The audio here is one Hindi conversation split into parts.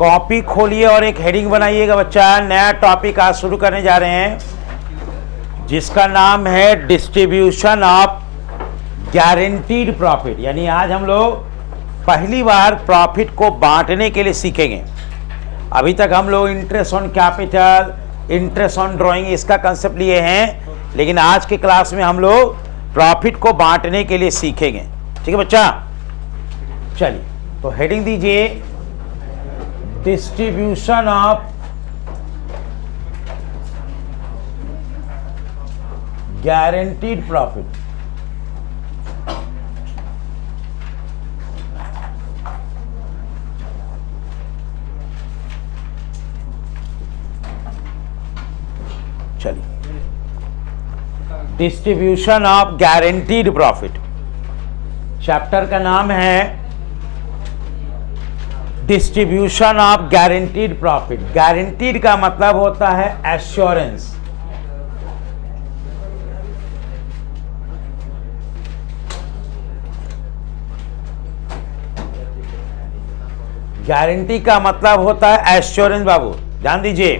कॉपी खोलिए और एक हेडिंग बनाइएगा बच्चा। नया टॉपिक आज शुरू करने जा रहे हैं जिसका नाम है डिस्ट्रीब्यूशन ऑफ गारंटीड प्रॉफिट। यानी आज हम लोग पहली बार प्रॉफिट को बांटने के लिए सीखेंगे। अभी तक हम लोग interest on capital, interest on drawing इसका कंसेप्ट लिए हैं, लेकिन आज के क्लास में हम लोग प्रॉफिट को बांटने के लिए सीखेंगे। ठीक है बच्चा, चलिए तो हेडिंग दीजिए डिस्ट्रीब्यूशन ऑफ गारंटीड प्रॉफिट। चलिए, distribution of guaranteed profit. Chapter का नाम है distribution of guaranteed profit. Guaranteed का मतलब होता है एश्योरेंस। गारंटी का मतलब होता है एश्योरेंस। बाबू ध्यान दीजिए,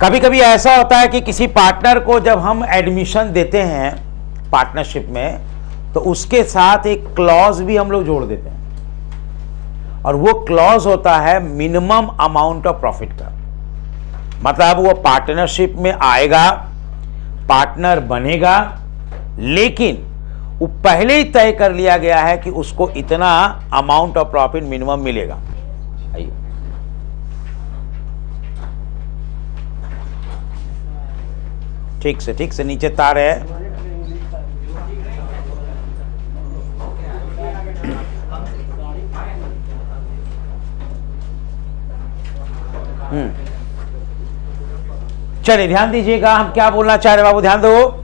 कभी कभी ऐसा होता है कि किसी पार्टनर को जब हम एडमिशन देते हैं पार्टनरशिप में, तो उसके साथ एक क्लॉज भी हम लोग जोड़ देते हैं, और वो क्लॉज होता है मिनिमम अमाउंट ऑफ प्रॉफिट का। मतलब वो पार्टनरशिप में आएगा, पार्टनर बनेगा, लेकिन वो पहले ही तय कर लिया गया है कि उसको इतना अमाउंट ऑफ प्रॉफिट मिनिमम मिलेगा। आइए, ठीक से नीचे तार है। चलिए ध्यान दीजिएगा, हम क्या बोलना चाह रहे हैं बाबू, ध्यान दो।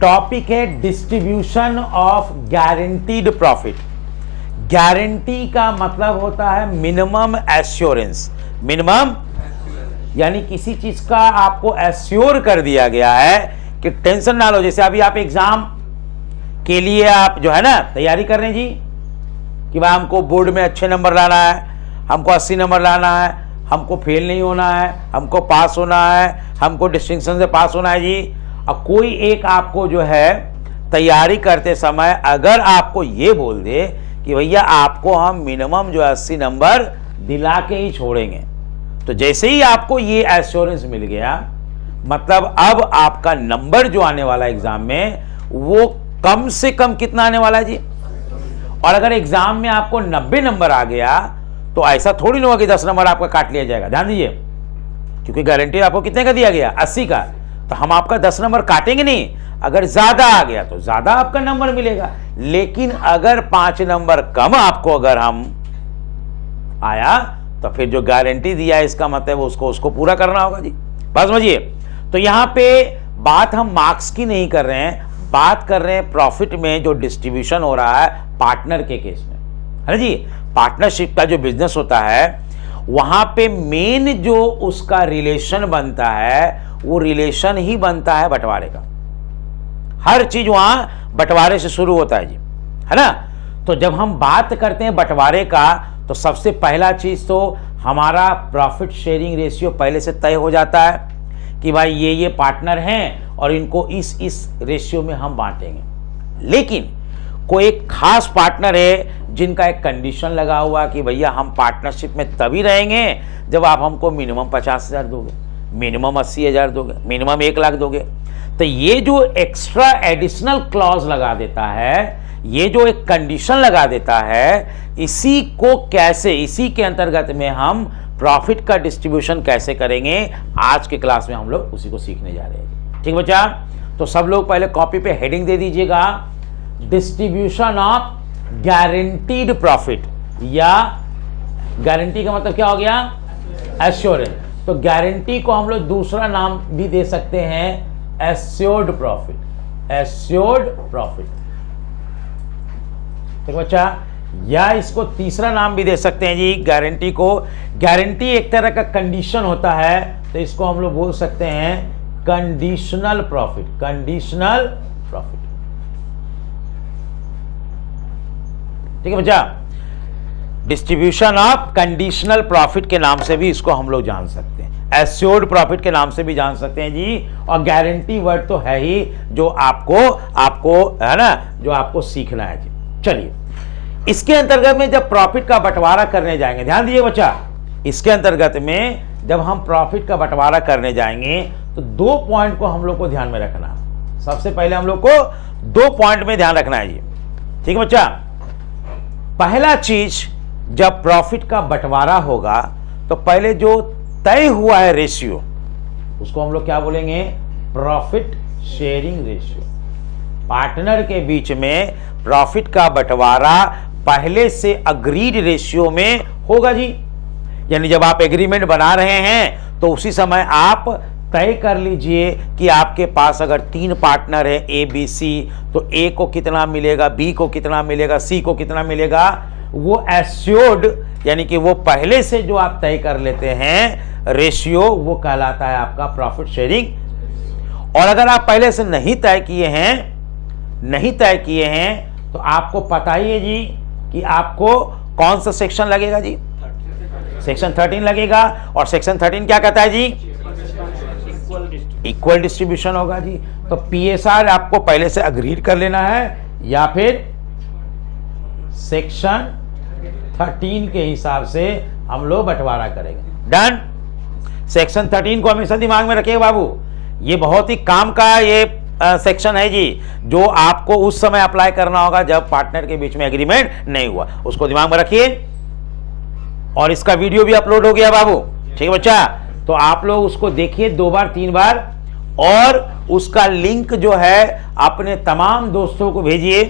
टॉपिक है distribution of guaranteed profit. Guarantee का मतलब होता है मिनिमम एश्योरेंस। मिनिमम यानी किसी चीज का आपको एश्योर कर दिया गया है कि टेंशन ना लो। जैसे अभी आप एग्जाम के लिए आप जो है ना तैयारी कर रहे हैं जी, कि भाई हमको बोर्ड में अच्छे नंबर लाना है, हमको 80 नंबर लाना है, हमको फेल नहीं होना है, हमको पास होना है, हमको डिस्टिंक्शन से पास होना है जी। अब कोई एक आपको जो है तैयारी करते समय अगर आपको ये बोल दे कि भैया आपको हम मिनिमम जो 80 नंबर दिला के ही छोड़ेंगे, तो जैसे ही आपको ये एश्योरेंस मिल गया, मतलब अब आपका नंबर जो आने वाला एग्जाम में वो कम से कम कितना आने वाला है जी। और अगर एग्जाम में आपको 90 नंबर आ गया तो ऐसा थोड़ी ना होगा कि 10 नंबर आपका काट लिया जाएगा। ध्यान दीजिए, क्योंकि गारंटी आपको कितने का दिया गया, 80 का, तो हम आपका 10 नंबर काटेंगे नहीं। अगर ज्यादा आ गया तो ज्यादा आपका नंबर मिलेगा, लेकिन अगर 5 नंबर कम आपको अगर हम आया तो फिर जो गारंटी दिया है इसका मतलब उसको पूरा करना होगा जी। बात समझिए। तो यहां पे बात हम मार्क्स की नहीं कर रहे हैं, बात कर रहे हैं प्रॉफिट में जो डिस्ट्रीब्यूशन हो रहा है पार्टनर के केस में, है ना जी। पार्टनरशिप का जो बिजनेस होता है वहां पे मेन जो उसका रिलेशन बनता है वो रिलेशन ही बनता है बंटवारे का। हर चीज वहां बंटवारे से शुरू होता है जी, है ना। तो जब हम बात करते हैं बंटवारे का, तो सबसे पहला चीज तो हमारा प्रॉफिट शेयरिंग रेशियो पहले से तय हो जाता है कि भाई ये पार्टनर हैं और इनको इस रेशियो में हम बांटेंगे। लेकिन कोई एक खास पार्टनर है जिनका एक कंडीशन लगा हुआ कि भैया हम पार्टनरशिप में तभी रहेंगे जब आप हमको मिनिमम 50,000 दोगे, मिनिमम 80,000 दोगे, मिनिमम 1 लाख दोगे। तो ये जो एक्स्ट्रा एडिशनल क्लॉज लगा देता है, ये जो एक कंडीशन लगा देता है, इसी के अंतर्गत में हम प्रॉफिट का डिस्ट्रीब्यूशन कैसे करेंगे, आज के क्लास में हम लोग उसी को सीखने जा रहे हैं। ठीक बच्चा, तो सब लोग पहले कॉपी पे हेडिंग दे दीजिएगा डिस्ट्रीब्यूशन ऑफ गारंटीड प्रॉफिट, या गारंटी का मतलब क्या हो गया, एश्योरेंस। तो गारंटी को हम लोग दूसरा नाम भी दे सकते हैं एश्योर्ड प्रॉफिट। एश्योर्ड प्रॉफिट, ठीक बच्चा, या इसको तीसरा नाम भी दे सकते हैं जी गारंटी को। गारंटी एक तरह का कंडीशन होता है, तो इसको हम लोग बोल सकते हैं कंडीशनल प्रॉफिट। कंडीशनल प्रॉफिट, ठीक है बच्चा। डिस्ट्रीब्यूशन ऑफ कंडीशनल प्रॉफिट के नाम से भी इसको हम लोग जान सकते हैं, एश्योर्ड प्रॉफिट के नाम से भी जान सकते हैं जी। और गारंटी वर्ड तो है ही जो आपको है ना, जो आपको सीखना है जी। चलिए, इसके अंतर्गत में जब प्रॉफिट का बंटवारा करने जाएंगे, ध्यान दीजिए बच्चा, इसके अंतर्गत में जब हम प्रॉफिट का बंटवारा करने जाएंगे तो 2 पॉइंट को हम लोग को ध्यान में रखना है। सबसे पहले हम लोग को 2 पॉइंट में ध्यान रखना है जी, ठीक है बच्चा। पहला चीज, जब प्रॉफिट का बंटवारा होगा तो पहले जो तय हुआ है रेशियो, उसको हम लोग क्या बोलेंगे, प्रॉफिट शेयरिंग रेशियो। पार्टनर के बीच में प्रॉफिट का बंटवारा पहले से अग्रीड रेशियो में होगा जी। यानी जब आप एग्रीमेंट बना रहे हैं तो उसी समय आप तय कर लीजिए कि आपके पास अगर 3 पार्टनर है ए बी सी, तो ए को कितना मिलेगा, बी को कितना मिलेगा, सी को कितना मिलेगा। वो एश्योर्ड यानी कि वो पहले से जो आप तय कर लेते हैं रेशियो, वो कहलाता है आपका प्रॉफिट शेयरिंग। और अगर आप पहले से नहीं तय किए हैं तो आपको पता ही है जी कि आपको कौन सा सेक्शन लगेगा जी, सेक्शन 13 लगेगा। और सेक्शन 13 क्या कहता है जी, इक्वल डिस्ट्रीब्यूशन होगा जी। तो पीएसआर आपको पहले से अग्रीड कर लेना है या फिर सेक्शन 13 के हिसाब से हम लोग बंटवारा करेंगे। डन। सेक्शन 13 को हमेशा दिमाग में रखिएगा बाबू, ये बहुत ही काम का ये सेक्शन है जी, जो आपको उस समय अप्लाई करना होगा जब पार्टनर के बीच में एग्रीमेंट नहीं हुआ। उसको दिमाग में रखिए। और इसका वीडियो भी अपलोड हो गया बाबू, ठीक है बच्चा। तो आप लोग उसको देखिए 2 बार 3 बार, और उसका लिंक जो है अपने तमाम दोस्तों को भेजिए,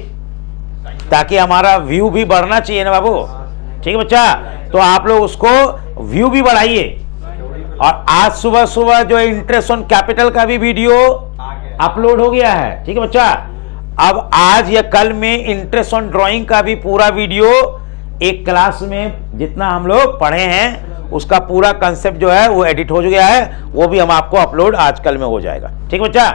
ताकि हमारा व्यू भी बढ़ना चाहिए ना बाबू, ठीक है बच्चा। तो आप लोग उसको व्यू भी बढ़ाइए। और आज सुबह जो इंटरेस्ट ऑन कैपिटल का भी वीडियो अपलोड हो गया है, ठीक है बच्चा। अब आज या कल में इंटरेस्ट ऑन ड्राइंग का भी पूरा वीडियो एक क्लास में जितना हम लोग पढ़े हैं उसका पूरा कंसेप्ट जो है वो एडिट हो गया है, वो भी हम आपको अपलोड आजकल में हो जाएगा, ठीक है बच्चा।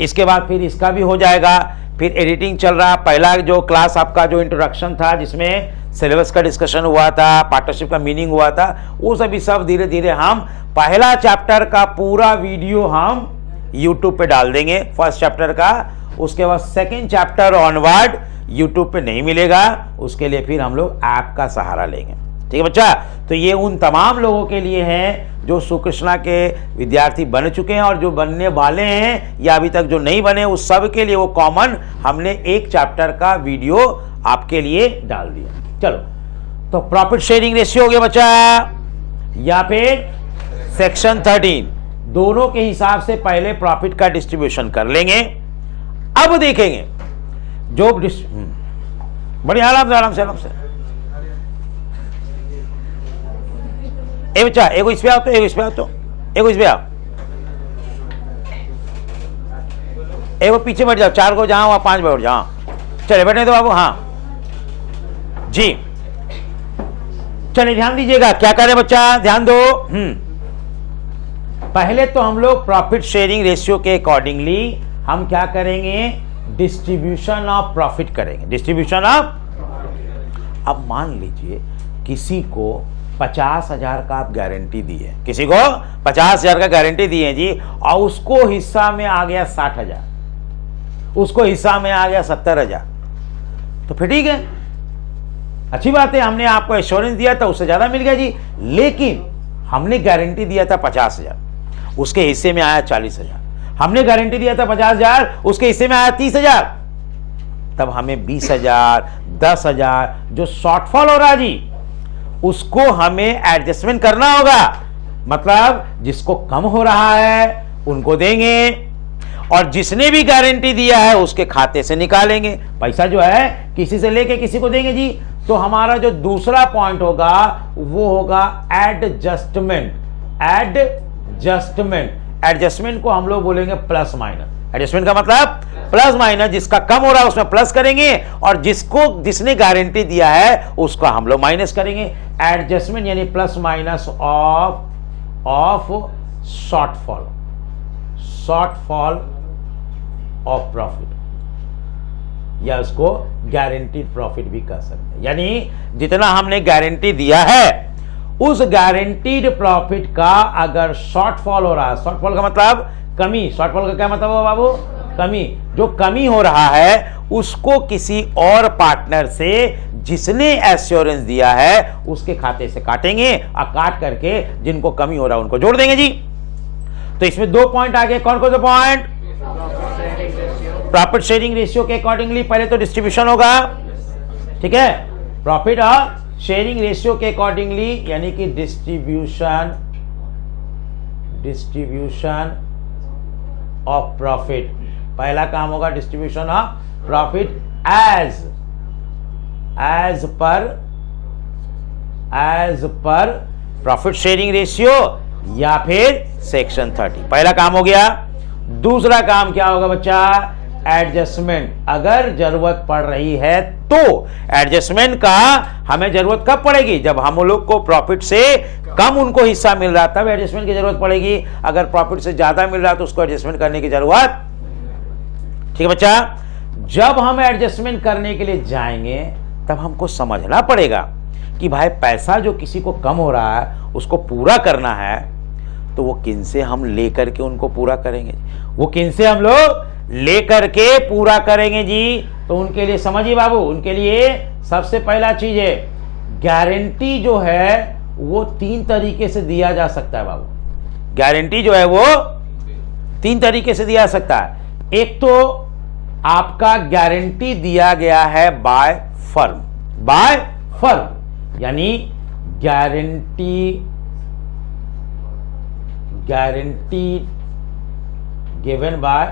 इसके बाद फिर इसका भी हो जाएगा। फिर एडिटिंग चल रहा। पहला जो क्लास आपका जो इंट्रोडक्शन था, जिसमें सिलेबस का डिस्कशन हुआ था, पार्टनरशिप का मीनिंग हुआ था, वो सभी सब धीरे धीरे हम पहला चैप्टर का पूरा वीडियो हम यूट्यूब पे डाल देंगे, फर्स्ट चैप्टर का। उसके बाद सेकेंड चैप्टर ऑनवर्ड यूट्यूब पे नहीं मिलेगा, उसके लिए फिर हम लोग ऐप का सहारा लेंगे, ठीक है बच्चा। तो ये उन तमाम लोगों के लिए हैं जो सुकृष्णा के विद्यार्थी बन चुके हैं और जो बनने वाले हैं या अभी तक जो नहीं बने, उस सब के लिए वो कॉमन हमने एक चैप्टर का वीडियो आपके लिए डाल दिया। चलो, तो प्रॉफिट शेयरिंग रेशियो हो गया बच्चा, या फिर सेक्शन 13, दोनों के हिसाब से पहले प्रॉफिट का डिस्ट्रीब्यूशन कर लेंगे। अब देखेंगे जो बढ़िया, आराम से ए बच्चा, एगो इस पे आओ तो, एगो इस पे आओ तो, एगो इस पे आओ, एगो पीछे बैठ जाओ, 4 को जहां वहां 5 बैठ जाओ। चले बैठने दो बाबू। हाँ जी, चलिए ध्यान दीजिएगा, क्या करे बच्चा, ध्यान दो। पहले तो हम लोग प्रॉफिट शेयरिंग रेशियो के अकॉर्डिंगली हम क्या करेंगे, डिस्ट्रीब्यूशन ऑफ प्रॉफिट करेंगे, डिस्ट्रीब्यूशन ऑफ। अब मान लीजिए किसी को 50,000 का आप गारंटी दी है, किसी को 50,000 का गारंटी दी है जी, और उसको हिस्सा में आ गया 60,000, उसको हिस्सा में आ गया 70,000, तो फिर ठीक है, अच्छी बात है, हमने आपको एश्योरेंस दिया था, उससे ज्यादा मिल गया जी। लेकिन हमने गारंटी दिया था 50,000, उसके हिस्से में आया 40,000। हमने गारंटी दिया था 50,000, उसके हिस्से में आया 30,000। तब हमें 20,000, 10,000 जो शॉर्टफॉल हो रहा जी, उसको हमें एडजस्टमेंट करना होगा। मतलब जिसको कम हो रहा है उनको देंगे, और जिसने भी गारंटी दिया है उसके खाते से निकालेंगे पैसा, जो है किसी से लेके किसी को देंगे जी। तो हमारा जो दूसरा पॉइंट होगा वो होगा एडजस्टमेंट। एडजस्टमेंट को हम लोग बोलेंगे प्लस माइनस। एडजस्टमेंट का मतलब प्लस माइनस, जिसका कम हो रहा है उसमें प्लस करेंगे, और जिसने गारंटी दिया है उसका हम लोग माइनस करेंगे। एडजस्टमेंट यानी plus minus of shortfall of profit. या उसको गारंटीड प्रॉफिट भी कह सकते हैं। यानी जितना हमने गारंटी दिया है उस गारंटीड प्रॉफिट का अगर शॉर्टफॉल हो रहा है, शॉर्टफॉल का मतलब कमी, शॉर्टफॉल का क्या मतलब है बाबू? कमी। जो कमी हो रहा है उसको किसी और पार्टनर से जिसने एश्योरेंस दिया है उसके खाते से काटेंगे और काट करके जिनको कमी हो रहा है उनको जोड़ देंगे जी। तो इसमें 2 पॉइंट आ गए। कौन कौन से पॉइंट? प्रॉफिट शेयरिंग रेशियो के अकॉर्डिंगली पहले तो डिस्ट्रीब्यूशन होगा, ठीक है, प्रॉफिट और शेयरिंग रेशियो के अकॉर्डिंगली, यानी कि डिस्ट्रीब्यूशन ऑफ प्रॉफिट। पहला काम होगा distribution of profit as per profit sharing ratio या फिर सेक्शन 30। पहला काम हो गया। दूसरा काम क्या होगा बच्चा? एडजस्टमेंट। अगर जरूरत पड़ रही है तो एडजस्टमेंट का हमें जरूरत कब पड़ेगी? जब हम लोग को प्रॉफिट से कम उनको हिस्सा मिल रहा तब एडजस्टमेंट की जरूरत पड़ेगी। अगर प्रॉफिट से ज्यादा मिल रहा तो उसको एडजस्टमेंट करने की जरूरत, ठीक है बच्चा। जब हम एडजस्टमेंट करने के लिए जाएंगे तब हमको समझना पड़ेगा कि भाई पैसा जो किसी को कम हो रहा है उसको पूरा करना है तो वो किन से हम लेकर के उनको पूरा करेंगे, वो किन से हम लोग लेकर के पूरा करेंगे जी। तो उनके लिए समझिए बाबू, उनके लिए सबसे पहला चीज है गारंटी जो है वो 3 तरीके से दिया जा सकता है बाबू। गारंटी जो है वो 3 तरीके से दिया जा सकता है। एक तो आपका गारंटी दिया गया है बाय फर्म, यानी गारंटी गिवन बाय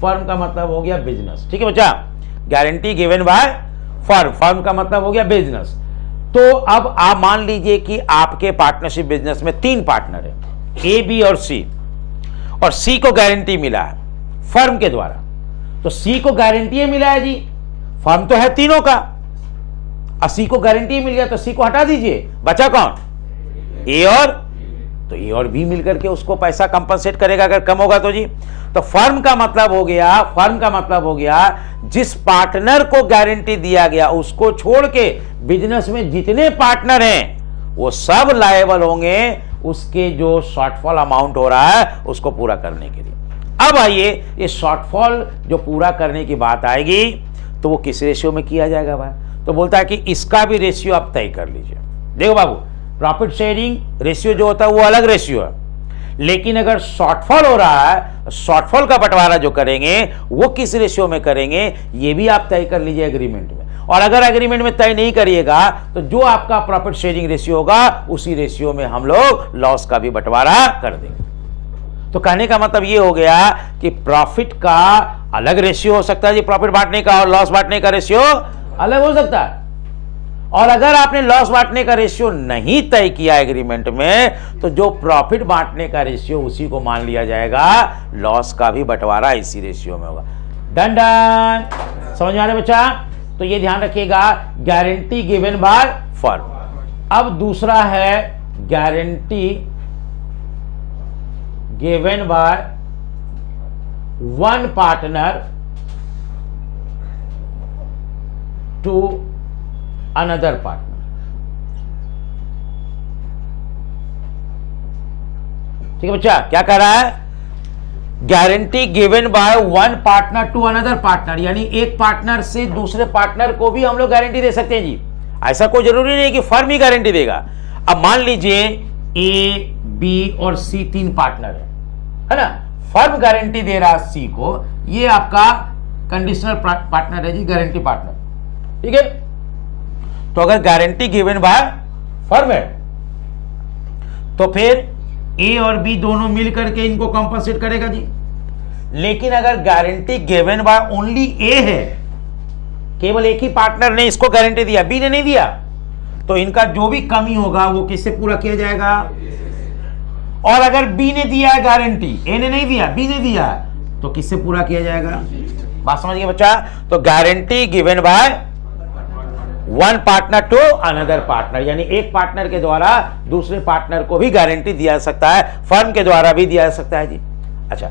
फर्म का मतलब हो गया बिजनेस, ठीक है बच्चा। गारंटी गिवन बाय फर्म का मतलब हो गया बिजनेस। तो अब आप मान लीजिए कि आपके पार्टनरशिप बिजनेस में 3 पार्टनर है, ए, बी और सी, और सी को गारंटी मिला है फर्म के द्वारा। तो सी को गारंटी मिला है जी, फर्म तो है तीनों का, और सी को गारंटी मिल गया तो सी को हटा दीजिए, बचा कौन? ए और, तो ए और बी मिलकर के उसको पैसा कंपनसेट करेगा अगर कम होगा तो जी। तो फर्म का मतलब हो गया जिस पार्टनर को गारंटी दिया गया उसको छोड़ के बिजनेस में जितने पार्टनर हैं वो सब लायबल होंगे उसके जो शॉर्टफॉल अमाउंट हो रहा है उसको पूरा करने के लिए। अब आइए ये शॉर्टफॉल जो पूरा करने की बात आएगी तो वो किस रेशियो में किया जाएगा भाई? तो बोलता है कि इसका भी रेशियो आप तय कर लीजिए। देखो बाबू, प्रॉफिट शेयरिंग रेशियो जो होता है वो अलग रेशियो है, लेकिन अगर शॉर्टफॉल हो रहा है, शॉर्टफॉल का बंटवारा जो करेंगे वो किस रेशियो में करेंगे ये भी आप तय कर लीजिए एग्रीमेंट में। और अगर एग्रीमेंट में तय नहीं करिएगा तो जो आपका प्रॉफिट शेयरिंग रेशियो होगा उसी रेशियो में हम लोग लॉस का भी बंटवारा कर देंगे। तो कहने का मतलब ये हो गया कि प्रॉफिट का अलग रेशियो हो सकता है जी, प्रॉफिट बांटने का और लॉस बांटने का रेशियो अलग हो सकता है। और अगर आपने लॉस बांटने का रेशियो नहीं तय किया एग्रीमेंट में तो जो प्रॉफिट बांटने का रेशियो उसी को मान लिया जाएगा, लॉस का भी बंटवारा इसी रेशियो में होगा। डन डन, समझ में आ रहा है बच्चा? तो ये ध्यान रखिएगा, गारंटी गिवन बाय फर्म। अब दूसरा है guarantee given by one partner to another partner. ठीक है बच्चा, क्या कह रहा है? Guarantee given by one partner to another partner, यानी एक पार्टनर से दूसरे पार्टनर को भी हम लोग गारंटी दे सकते हैं जी। ऐसा कोई जरूरी नहीं कि फर्म ही गारंटी देगा। अब मान लीजिए ए, बी और सी 3 पार्टनर है ना, फर्म गारंटी दे रहा है सी को, ये आपका कंडीशनल पार्टनर है जी, गारंटी पार्टनर, ठीक है। तो अगर गारंटी गिवन बाय फर्म है तो फिर ए और बी दोनों मिल करके इनको कंपनसेट करेगा जी। लेकिन अगर गारंटी गिवन बाय ओनली ए है, केवल एक ही पार्टनर ने इसको गारंटी दिया, बी ने नहीं दिया, तो इनका जो भी कमी होगा वो किससे पूरा किया जाएगा? और अगर बी ने दिया है गारंटी, ए ने नहीं दिया, बी ने दिया, तो किससे पूरा किया जाएगा? बात समझिए बच्चा। तो guarantee given by one partner to another partner, यानी एक पार्टनर के द्वारा दूसरे पार्टनर को भी गारंटी दिया जा सकता है, फर्म के द्वारा भी दिया जा सकता है जी। अच्छा,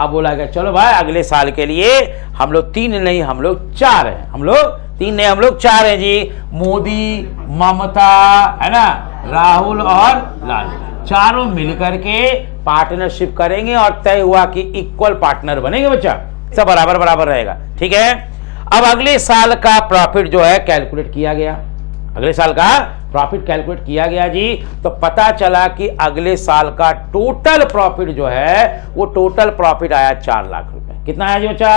अब बोला गया चलो भाई अगले साल के लिए हम लोग 3 नहीं हम लोग 4 हैं, हम लोग 3 नहीं हम लोग 4 हैं जी। मोदी, ममता, है ना, राहुल और लालू, चारों मिलकर के पार्टनरशिप करेंगे और तय हुआ कि इक्वल पार्टनर बनेंगे बच्चा, सब बराबर बराबर रहेगा। ठीक है, अब अगले साल का प्रॉफिट जो है कैलकुलेट किया गया, अगले साल का प्रॉफिट कैलकुलेट किया गया जी। तो पता चला कि अगले साल का टोटल प्रॉफिट जो है वो टोटल प्रॉफिट आया 4 लाख रुपए। कितना आया जी बच्चा?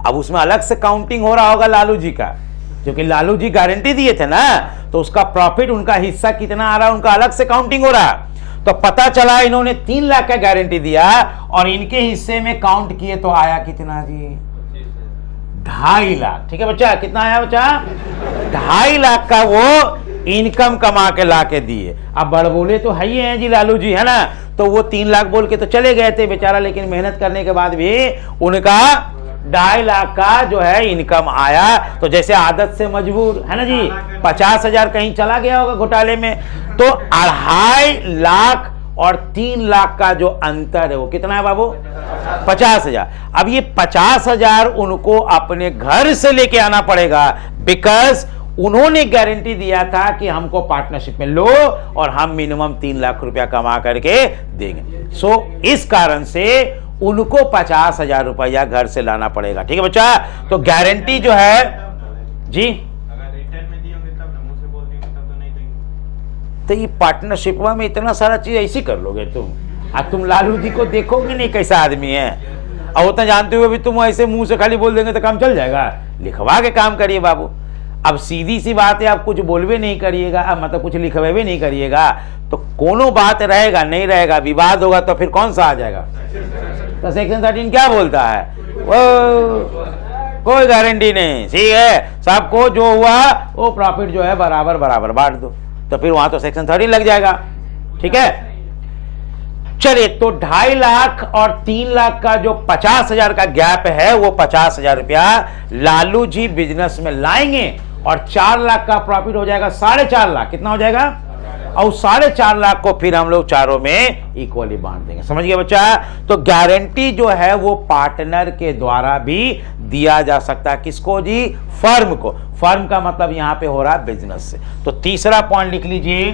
अब उसमें अलग से काउंटिंग हो रहा होगा लालू जी का, क्योंकि लालू जी गारंटी दिए थे ना, तो उसका प्रॉफिट, उनका हिस्सा कितना आ रहा है उनका अलग से काउंटिंग हो रहा। तो पता चला इन्होंने 3 लाख का गारंटी दिया और इनके हिस्से में काउंट किए तो आया कितना जी? 2.5 लाख। ठीक है बच्चा, कितना आया बच्चा? 2.5 लाख का वो इनकम कमा के ला के दिए। अब बड़ बोले तो है ही हैं जी लालू जी, है ना, तो वो 3 लाख बोल के तो चले गए थे बेचारा, लेकिन मेहनत करने के बाद भी उनका 2.5 लाख का जो है इनकम आया। तो जैसे आदत से मजबूर, है ना जी, 50,000 कहीं चला गया होगा घोटाले में, तो 2.5 लाख और 3 लाख का जो अंतर है वो कितना है बाबू? 50,000। अब ये 50,000 उनको अपने घर से लेके आना पड़ेगा, बिकॉज उन्होंने गारंटी दिया था कि हमको पार्टनरशिप में लो और हम मिनिमम 3 लाख रुपया कमा करके देंगे। सो इस कारण से उनको 50,000 रुपया घर से लाना पड़ेगा। ठीक है बच्चा, तो गारंटी जो है जी, तो ये पार्टनरशिप में इतना सारा चीज ऐसी कर लोगे तुम। अब तुम लालू जी को देखोगे नहीं कैसा आदमी है, और उतना जानते हुए भी तुम ऐसे मुंह से खाली बोल देंगे तो काम चल जाएगा? लिखवा के काम करिए बाबू। अब सीधी सी बात है, आप कुछ बोलवे नहीं करिएगा, मतलब कुछ लिखवे भी नहीं करिएगा, तो कोनो बात रहेगा नहीं रहेगा, विवाद होगा तो फिर कौन सा आ जाएगा? तो सेक्शन 13 क्या बोलता है? वो कोई गारंटी नहीं, ठीक है, सबको जो हुआ वो प्रॉफिट जो है बराबर बराबर बांट दो, तो फिर वहां तो सेक्शन 13 लग जाएगा। ठीक है, चलिए, तो 2.5 लाख और 3 लाख का जो 50,000 का गैप है वो 50,000 रुपया लालू जी बिजनेस में लाएंगे और 4 लाख का प्रॉफिट हो जाएगा 4.5 लाख। कितना हो जाएगा? और 4.5 लाख को फिर हम लोग चारों में इक्वली बांट देंगे। समझ गए बच्चा? तो गारंटी जो है वो पार्टनर के द्वारा भी दिया जा सकता है। किसको जी? फर्म को। फर्म का मतलब यहां पे हो रहा है बिजनेस से। तो तीसरा पॉइंट लिख लीजिए,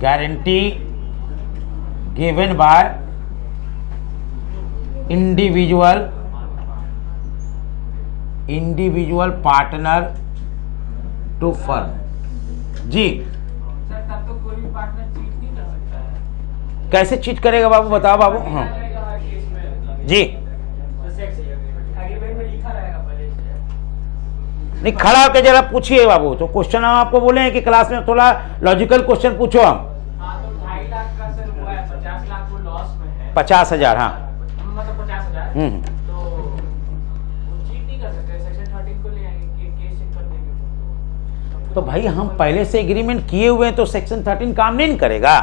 guarantee given by individual partner to firm जी। सर तब तो कोई भी पार्टनर चीट नहीं कर सकता है। कैसे चीट करेगा बाबू? बताओ बाबू। हाँ जी, नहीं खड़ा होकर जरा पूछिए बाबू, तो क्वेश्चन हम आपको बोले हैं कि क्लास में थोड़ा लॉजिकल क्वेश्चन पूछो। हम हाँ, तो 2.5 लाख का सर हुआ है, 50 लाख वो लॉस में है। 50,000, हाँ मतलब 50,000, तो वो चीट नहीं कर सकते, सेक्शन 13 को ले आएंगे, केस चेक कर देंगे। तो भाई हम पहले से एग्रीमेंट किए हुए हैं, तो सेक्शन 13 काम नहीं करेगा।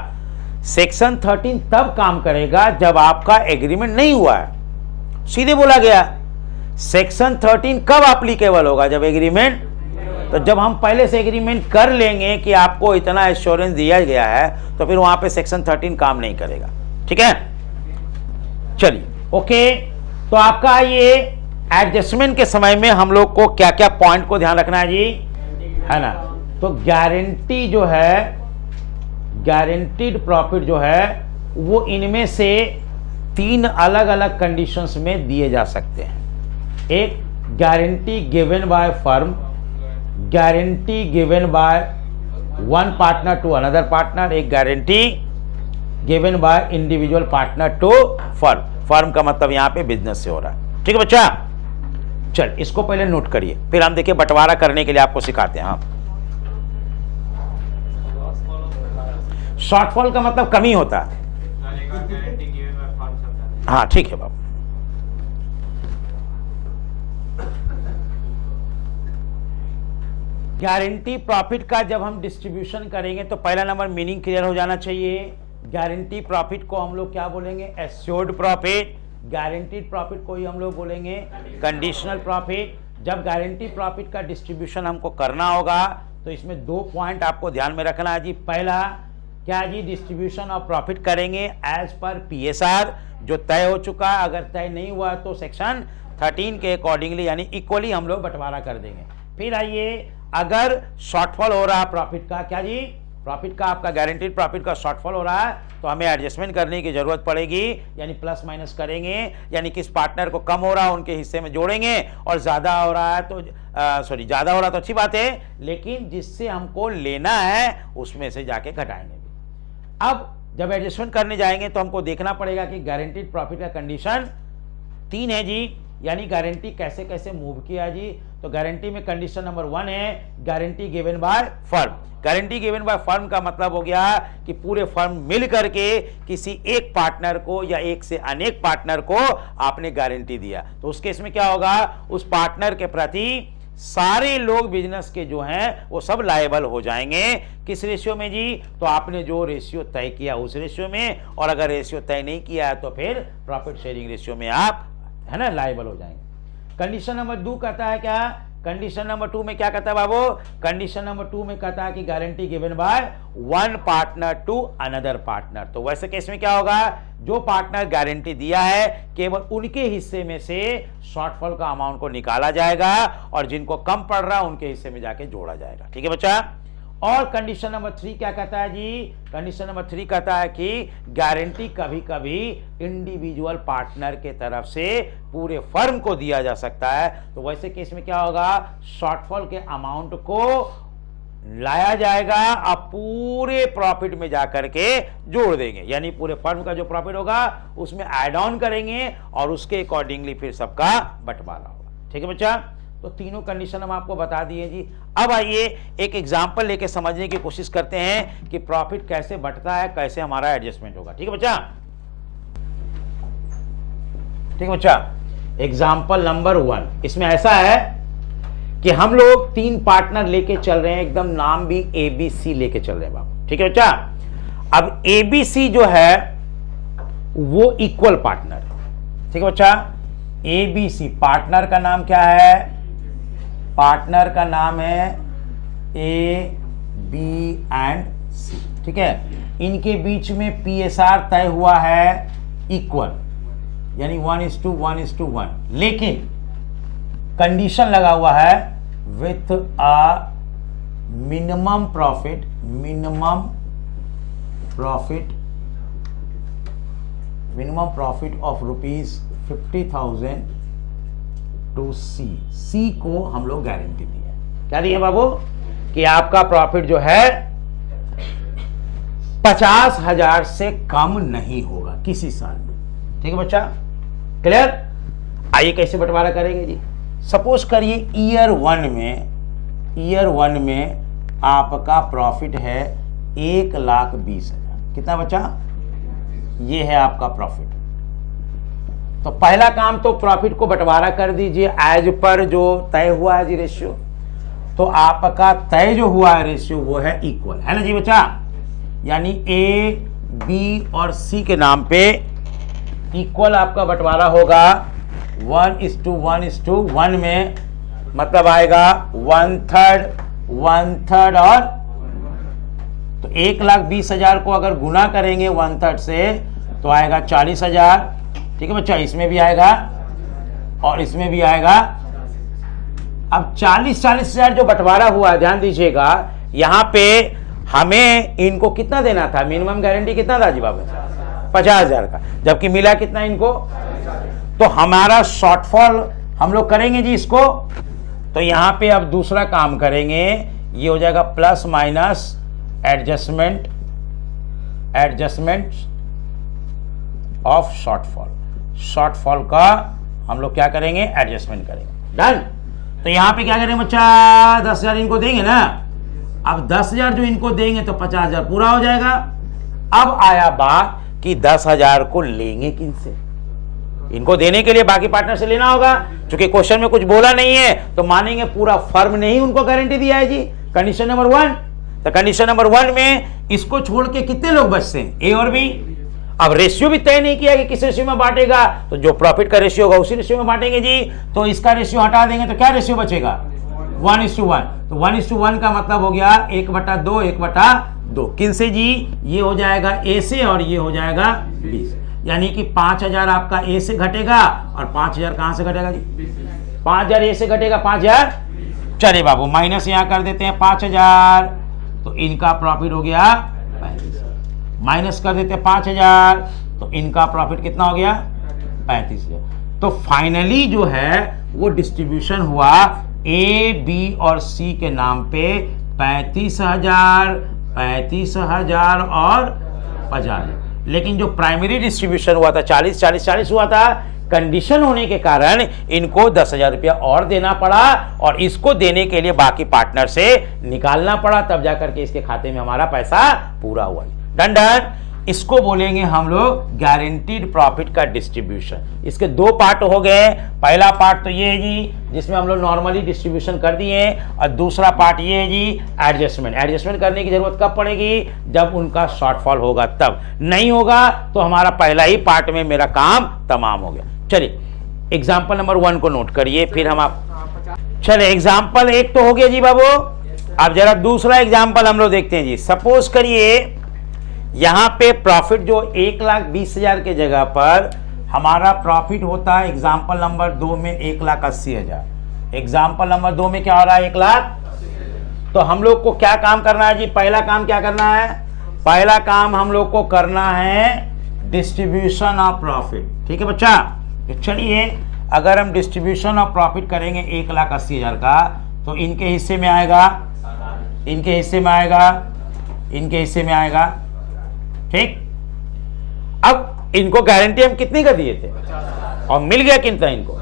सेक्शन 13 तब काम करेगा जब आपका एग्रीमेंट नहीं हुआ है। सीधे बोला गया, सेक्शन 13 कब एप्लीकेबल होगा? जब एग्रीमेंट, तो जब हम पहले से एग्रीमेंट कर लेंगे कि आपको इतना एश्योरेंस दिया गया है, तो फिर वहां पे सेक्शन 13 काम नहीं करेगा। ठीक है, चलिए ओके। तो आपका ये एडजस्टमेंट के समय में हम लोग को क्या क्या पॉइंट को ध्यान रखना है जी, है ना? तो गारंटी जो है, गारंटीड प्रॉफिट जो है वो इनमें से 3 अलग अलग कंडीशंस में दिए जा सकते हैं। एक guarantee given by firm, guarantee given by one partner to another partner, एक guarantee given by individual partner to firm. Firm का मतलब यहां पे बिजनेस से हो रहा है। ठीक है बच्चा, चल इसको पहले नोट करिए, फिर हम देखिए बंटवारा करने के लिए आपको सिखाते हैं। हाँ, शॉर्टफॉल का मतलब कमी होता है। हाँ ठीक है बाबू। गारंटी प्रॉफिट का जब हम डिस्ट्रीब्यूशन करेंगे तो पहला नंबर मीनिंग क्लियर हो जाना चाहिए। गारंटी प्रॉफिट को हम लोग क्या बोलेंगे? Assured profit. गारंटीड प्रॉफिट को ही हम लोग बोलेंगे कंडीशनल प्रॉफिट। जब गारंटी प्रॉफिट का डिस्ट्रीब्यूशन हमको करना होगा तो इसमें 2 पॉइंट आपको ध्यान में रखना है जी। पहला, क्या जी, डिस्ट्रीब्यूशन ऑफ प्रॉफिट करेंगे एज पर पीएसआर, जो तय हो चुका है। अगर तय नहीं हुआ तो सेक्शन 13 के अकॉर्डिंगली यानी इक्वली हम लोग बंटवारा कर देंगे। फिर आइए, अगर शॉर्टफॉल हो रहा है प्रॉफिट का, क्या जी, प्रॉफिट का आपका गारंटीड प्रॉफिट का शॉर्टफॉल हो रहा है, तो हमें एडजस्टमेंट करने की जरूरत पड़ेगी, यानी प्लस माइनस करेंगे, यानी किस पार्टनर को कम हो रहा है उनके हिस्से में जोड़ेंगे, और ज्यादा हो रहा है तो ज्यादा हो रहा तो अच्छी बात है, लेकिन जिससे हमको लेना है उसमें से जाके घटाएंगे। अब जब एडजस्टमेंट करने जाएंगे तो हमको देखना पड़ेगा कि गारंटीड प्रॉफिट का कंडीशन 3 है जी, यानी गारंटी कैसे कैसे मूव किया जी। तो गारंटी में कंडीशन नंबर 1 है guarantee given by firm. Guarantee given by firm का मतलब हो गया कि पूरे फर्म मिल करके किसी एक पार्टनर को या एक से अनेक पार्टनर को आपने गारंटी दिया, तो उस केस में क्या होगा, उस पार्टनर के प्रति सारे लोग बिजनेस के जो हैं वो सब लायबल हो जाएंगे। किस रेशियो में जी, तो आपने जो रेशियो तय किया उस रेशियो में, और अगर रेशियो तय नहीं किया है तो फिर प्रॉफिट शेयरिंग रेशियो में आप, है ना, लायबल हो जाएंगे। कंडीशन नंबर 2 कहता है क्या, कंडीशन नंबर 2 में क्या कहता है बाबू, कंडीशन नंबर 2 में कहता है कि guarantee given by one partner to another partner. तो वैसे केस में क्या होगा, जो पार्टनर गारंटी दिया है केवल उनके हिस्से में से शॉर्टफॉल का अमाउंट को निकाला जाएगा, और जिनको कम पड़ रहा है उनके हिस्से में जाके जोड़ा जाएगा। ठीक है बच्चा। और कंडीशन नंबर 3 क्या कहता है जी, कंडीशन नंबर 3 कहता है कि गारंटी कभी कभी इंडिविजुअल पार्टनर के तरफ से पूरे फर्म को दिया जा सकता है। तो वैसे केस में क्या होगा, शॉर्टफॉल के अमाउंट को लाया जाएगा, अब पूरे प्रॉफिट में जाकर के जोड़ देंगे, यानी पूरे फर्म का जो प्रॉफिट होगा उसमें ऐड ऑन करेंगे, और उसके अकॉर्डिंगली फिर सबका बंटवारा होगा। ठीक है बच्चा। तो तीनों कंडीशन हम आपको बता दिए जी। अब आइए एक एग्जांपल लेके समझने की कोशिश करते हैं कि प्रॉफिट कैसे बढ़ता है, कैसे हमारा एडजस्टमेंट होगा। ठीक है बच्चा, ठीक है बच्चा। एग्जांपल नंबर 1, इसमें ऐसा है कि हम लोग 3 पार्टनर लेके चल रहे हैं, एकदम नाम भी ABC लेके चल रहे हैं बाबू। ठीक है बच्चा। अब ABC जो है वो इक्वल पार्टनर है। ठीक है बच्चा। ABC पार्टनर का नाम क्या है, पार्टनर का नाम है A, B एंड C। ठीक है, इनके बीच में PSR तय हुआ है इक्वल, यानी 1:1:1, लेकिन कंडीशन लगा हुआ है with a minimum profit of ₹50,000 to C को हम लोग गारंटी दी है। क्या दी है बाबू, कि आपका प्रॉफिट जो है 50,000 से कम नहीं होगा किसी साल में। ठीक है बच्चा, क्लियर। आइए कैसे बंटवारा करेंगे जी। सपोज करिए ईयर 1 में आपका प्रॉफिट है 1,20,000। कितना बच्चा, ये है आपका प्रॉफिट। तो पहला काम तो प्रॉफिट को बंटवारा कर दीजिए एज पर जो तय हुआ है जी रेशियो। तो आपका तय जो हुआ है रेशियो वो है इक्वल, है ना जी बच्चा, यानी A, B और C के नाम पे इक्वल आपका बंटवारा होगा 1:1:1 में, मतलब आएगा 1/3 और, तो 1,20,000 को अगर गुना करेंगे 1/3 से तो आएगा 40,000। ठीक है बच्चा, इसमें भी आएगा और इसमें भी आएगा। अब 40,000 जो बंटवारा हुआ है, ध्यान दीजिएगा, यहां पे हमें इनको कितना देना था, मिनिमम गारंटी कितना था जी बाबू, 50,000 का, जबकि मिला कितना इनको, तो हमारा शॉर्टफॉल हम लोग करेंगे जी इसको। तो यहां पे अब दूसरा काम करेंगे, ये हो जाएगा plus minus adjustment of shortfall का हम लोग क्या करेंगे, एडजस्टमेंट करेंगे। डन। तो यहां पे क्या करेंगे बच्चा, 10,000 इनको देंगे ना। अब 10,000 जो इनको देंगे तो 50,000 पूरा हो जाएगा। अब आया बात कि 10,000 को लेंगे किनसे, इनको देने के लिए बाकी पार्टनर से लेना होगा। क्योंकि क्वेश्चन में कुछ बोला नहीं है तो मानेंगे पूरा फर्म ने ही उनको गारंटी दिया है जी, कंडीशन नंबर 1। तो कंडीशन नंबर 1 में इसको छोड़ के कितने लोग बचते हैं, A और B। अब रेशियो भी तय नहीं किया कि किस रेशियो में बांटेगा, तो जो प्रॉफिट का रेशियो होगा उसी रेशियो में बांटेंगे जी। तो इसका रेशियो हटा देंगे तो क्या रेशियो बचेगा, 1:1। तो 1:1 का मतलब हो गया 1/2, 1/2। 2 किन से जी? ये हो जाएगा ए से और ये हो जाएगा बी से, यानी कि 5000 आपका ए से घटेगा और 5000 कहां से घटेगा जी? 5000 ए से घटेगा 5000। चलिए बाबू माइनस यहां कर देते हैं 5000, तो इनका प्रॉफिट हो गया 35। माइनस कर देते हैं 5000, तो इनका प्रॉफिट कितना हो गया? 35,000। तो फाइनली जो है वो डिस्ट्रीब्यूशन हुआ ए, बी और सी के नाम पे 35,000, 35,000 और 50,000। लेकिन जो प्राइमरी डिस्ट्रीब्यूशन हुआ था 40, 40, 40 हुआ था, कंडीशन होने के कारण इनको 10,000 रुपया और देना पड़ा और इसको देने के लिए बाकी पार्टनर से निकालना पड़ा, तब जाकर के इसके खाते में हमारा पैसा पूरा हुआ। Done done. इसको बोलेंगे हम लोग गारंटीड प्रॉफिट का डिस्ट्रीब्यूशन। इसके 2 पार्ट हो गए। पहला पार्ट तो ये है जी जिसमें हम लोग नॉर्मली डिस्ट्रीब्यूशन कर दिए, और दूसरा पार्ट ये है जी एडजस्टमेंट। एडजस्टमेंट करने की जरूरत कब पड़ेगी? जब उनका शॉर्टफॉल होगा, तब नहीं होगा तो हमारा पहला ही पार्ट में मेरा काम तमाम हो गया। चलिए एग्जाम्पल नंबर 1 को नोट करिए, फिर हम आप चले एग्जाम्पल 1 तो हो गया जी बाबू। अब जरा दूसरा एग्जाम्पल हम लोग देखते हैं जी। सपोज करिए यहां पे प्रॉफिट जो 1,20,000 के जगह पर हमारा प्रॉफिट होता है एग्जाम्पल नंबर 2 में 1,80,000। एग्जाम्पल नंबर 2 में क्या हो रहा है? 1,00,000। तो हम लोग को क्या काम करना है जी? पहला काम क्या करना है? पहला काम हम लोग को करना है डिस्ट्रीब्यूशन ऑफ प्रॉफिट। ठीक है बच्चा? तो चलिए अगर हम डिस्ट्रीब्यूशन ऑफ प्रॉफिट करेंगे 1,80,000 का, तो इनके हिस्से में आएगा, इनके हिस्से में आएगा, इनके हिस्से में आएगा। ठीक। अब इनको गारंटी हम कितनी का दिए थे और मिल गया कितना इनको,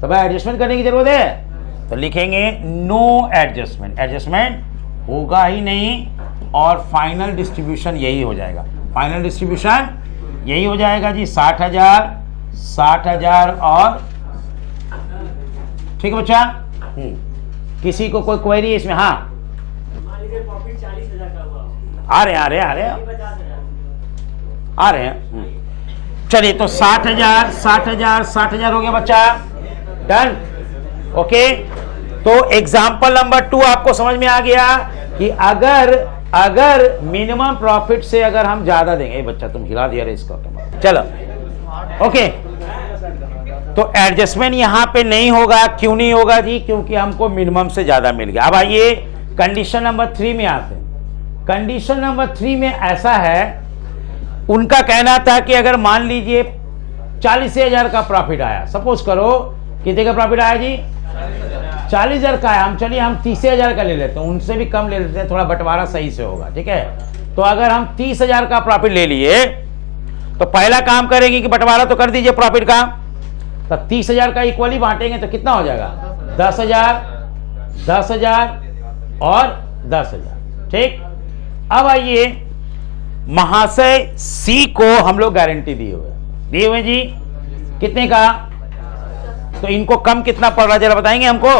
तो भाई एडजस्टमेंट करने की जरूरत है, तो लिखेंगे नो एडजस्टमेंट। एडजस्टमेंट होगा ही नहीं और फाइनल डिस्ट्रीब्यूशन यही हो जाएगा। फाइनल डिस्ट्रीब्यूशन यही हो जाएगा जी 60,000, 60,000 और ठीक है बच्चा। किसी को कोई क्वेरी इसमें? हाँ प्रॉफिट 40,000 का हुआ, आ रहे हैं, आ रहे हैं, आ रहे हैं, आ रहे हैं। चलिए तो 60,000, 60,000, 60,000 हो गया बच्चा। डन। ओके। तो एग्जाम्पल नंबर 2 आपको समझ में आ गया कि अगर मिनिमम प्रॉफिट से अगर हम ज्यादा देंगे, बच्चा तुम हिला दिया रे इसको, चलो ओके। तो एडजस्टमेंट यहां पे नहीं होगा। क्यों नहीं होगा जी? क्योंकि हमको मिनिमम से ज्यादा मिल गया। अब आइए कंडीशन नंबर 3 में आते हैं। कंडीशन नंबर 3 में ऐसा है, उनका कहना था कि अगर मान लीजिए 40,000 का प्रॉफिट आया, सपोज करो कितने का प्रॉफिट आया जी? 40,000 का है। हम चलिए हम 30,000 का ले लेते हैं, उनसे भी कम ले लेते हैं, थोड़ा बंटवारा सही से होगा। ठीक है? तो अगर हम 30,000 का प्रॉफिट ले लिए तो पहला काम करेंगे कि बंटवारा तो कर दीजिए प्रॉफिट का, तो 30,000 का इक्वली बांटेंगे तो कितना हो जाएगा? 10,000, 10,000 और 10,000। ठीक। अब आइए महाशय सी को हम लोग गारंटी दिए हुए जी कितने का? तो इनको कम कितना पड़ रहा है जरा बताएंगे हमको?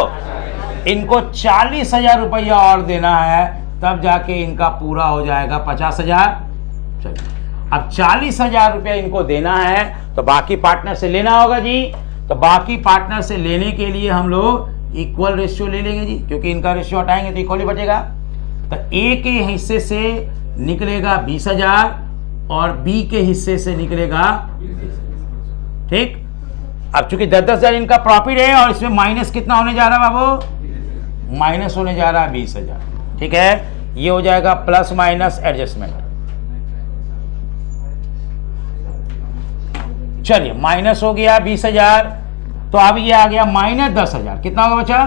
इनको 40,000 रुपया और देना है, तब जाके इनका पूरा हो जाएगा 50,000। चलिए अब 40,000 रुपया इनको देना है तो बाकी पार्टनर से लेना होगा जी। तो बाकी पार्टनर से लेने के लिए हम लोग इक्वल रेशियो ले लेंगे जी, क्योंकि इनका रेशियो हटाएंगे तो इक्वल ही बचेगा। तो ए के हिस्से से निकलेगा 20,000 और बी के हिस्से से निकलेगा 20,000। ठीक। अब चूंकि 10,000 इनका प्रॉफिट है और इसमें माइनस कितना होने जा रहा है बाबू? माइनस होने जा रहा है 20,000। ठीक है? ये हो जाएगा प्लस माइनस एडजस्टमेंट। चलिए माइनस हो गया 20,000, तो अब ये आ गया माइनस 10,000। कितना होगा बच्चा?